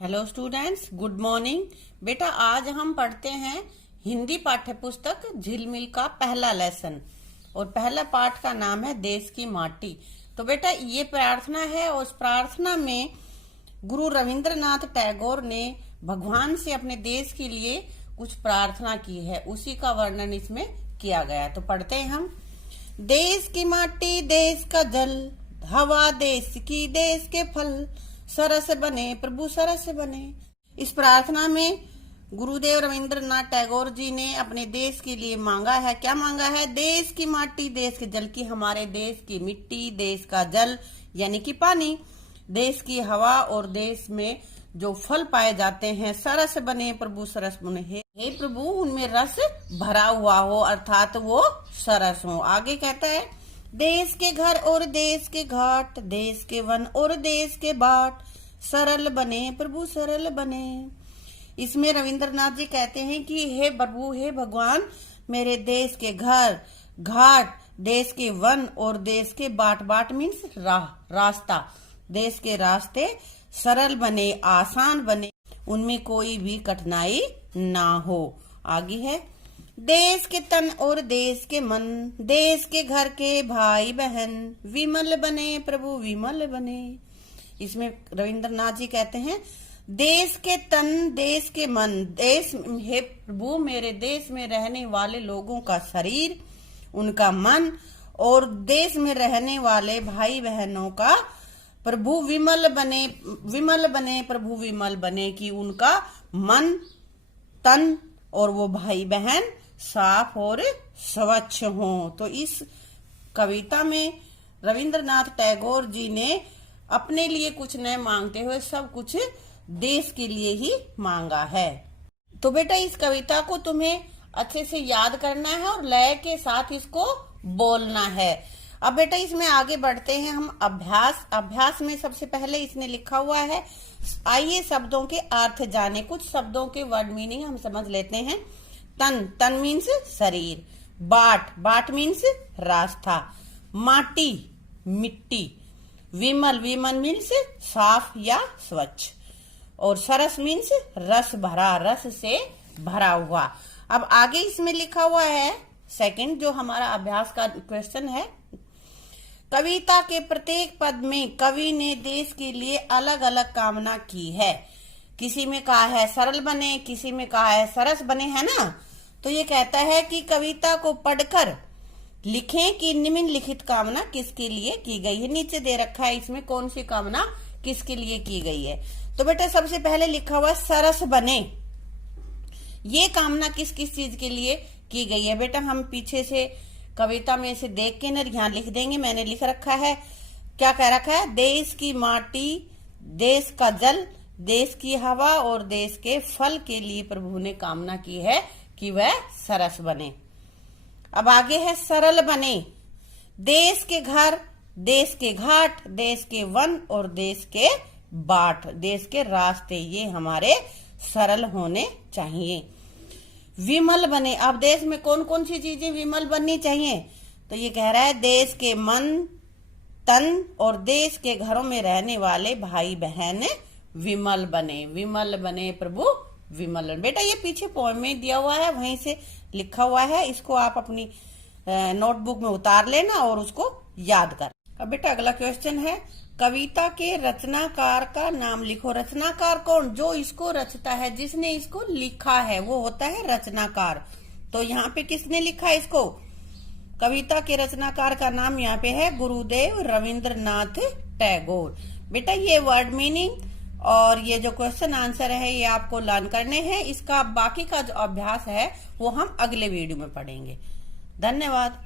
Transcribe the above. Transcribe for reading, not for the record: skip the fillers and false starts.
Hello students, good morning. बेटा आज हम पढ़ते हैं हिंदी पाठ्य पुस्तक झिलमिल का पहला लेसन और पहला पाठ का नाम है देश की माटी। तो बेटा ये प्रार्थना है और उस प्रार्थना में गुरु रविंद्रनाथ टैगोर ने भगवान से अपने देश के लिए कुछ प्रार्थना की है, उसी का वर्णन इसमें किया गया है। तो पढ़ते हैं हम। देश की माटी, देश का जल, हवा देश की, देश के फल, सरस बने प्रभु सरस बने। इस प्रार्थना में गुरुदेव रविंद्रनाथ टैगोर जी ने अपने देश के लिए मांगा है। क्या मांगा है? देश की माटी, देश के जल की, हमारे देश की मिट्टी, देश का जल यानी कि पानी, देश की हवा और देश में जो फल पाए जाते हैं, सरस बने प्रभु सरस बने। हे प्रभु उनमें रस भरा हुआ हो, अर्थात वो सरस हो। आगे कहता है देश के घर और देश के घाट, देश के वन और देश के बाट, सरल बने प्रभु सरल बने। इसमें रविंद्रनाथ जी कहते हैं कि हे प्रभु, हे भगवान, मेरे देश के घर, घाट, देश के वन और देश के बाट, बाट मीन्स रास्ता, देश के रास्ते सरल बने, आसान बने, उनमें कोई भी कठिनाई ना हो। आगे है देश के तन और देश के मन, देश के घर के भाई बहन, विमल बने प्रभु विमल बने। इसमें रविंद्रनाथ जी कहते हैं देश के तन, देश के मन, देश, हे प्रभु मेरे देश में रहने वाले लोगों का शरीर, उनका मन और देश में रहने वाले भाई बहनों का प्रभु विमल बने प्रभु विमल बने, कि उनका मन, तन और वो भाई बहन साफ और स्वच्छ हो। तो इस कविता में रविंद्रनाथ टैगोर जी ने अपने लिए कुछ न मांगते हुए सब कुछ देश के लिए ही मांगा है। तो बेटा इस कविता को तुम्हें अच्छे से याद करना है और लय के साथ इसको बोलना है। अब बेटा इसमें आगे बढ़ते हैं हम। अभ्यास में सबसे पहले इसने लिखा हुआ है, आइए शब्दों के अर्थ जाने। कुछ शब्दों के वर्ड मीनिंग हम समझ लेते हैं। तन मीन्स शरीर, बाट मीन्स रास्ता, माटी मिट्टी, विमल मीन्स साफ या स्वच्छ, और सरस मीन्स रस भरा, रस से भरा हुआ। अब आगे इसमें लिखा हुआ है सेकंड, जो हमारा अभ्यास का क्वेश्चन है। कविता के प्रत्येक पद में कवि ने देश के लिए अलग अलग कामना की है। किसी में कहा है सरल बने, किसी में कहा है सरस बने, है ना। तो ये कहता है कि कविता को पढ़कर लिखें कि निम्नलिखित कामना किसके लिए की गई है। नीचे दे रखा है इसमें कौन सी कामना किसके लिए की गई है। तो बेटा सबसे पहले लिखा हुआ सरस बने, ये कामना किस किस चीज के लिए की गई है। बेटा हम पीछे से कविता में से देख के ना यहाँ लिख देंगे। मैंने लिख रखा है, क्या कह रखा है, देश की माटी, देश का जल, देश की हवा और देश के फल के लिए प्रभु ने कामना की है कि वह सरस बने। अब आगे है सरल बने, देश के घर, देश के घाट, देश के वन और देश के बाट, देश के रास्ते, ये हमारे सरल होने चाहिए। विमल बने, अब देश में कौन कौन सी चीजें विमल बननी चाहिए। तो ये कह रहा है देश के मन, तन और देश के घरों में रहने वाले भाई बहन विमल बने प्रभु विमल बने। बेटा ये पीछे पोएम में दिया हुआ है, वहीं से लिखा हुआ है, इसको आप अपनी नोटबुक में उतार लेना और उसको याद कर। अब बेटा अगला क्वेश्चन है, कविता के रचनाकार का नाम लिखो। रचनाकार कौन? जो इसको रचता है, जिसने इसको लिखा है वो होता है रचनाकार। तो यहाँ पे किसने लिखा है इसको? कविता के रचनाकार का नाम यहाँ पे है गुरुदेव रविंद्रनाथ टैगोर। बेटा ये वर्ड मीनिंग और ये जो क्वेश्चन आंसर है ये आपको लर्न करने हैं। इसका बाकी का जो अभ्यास है वो हम अगले वीडियो में पढ़ेंगे। धन्यवाद।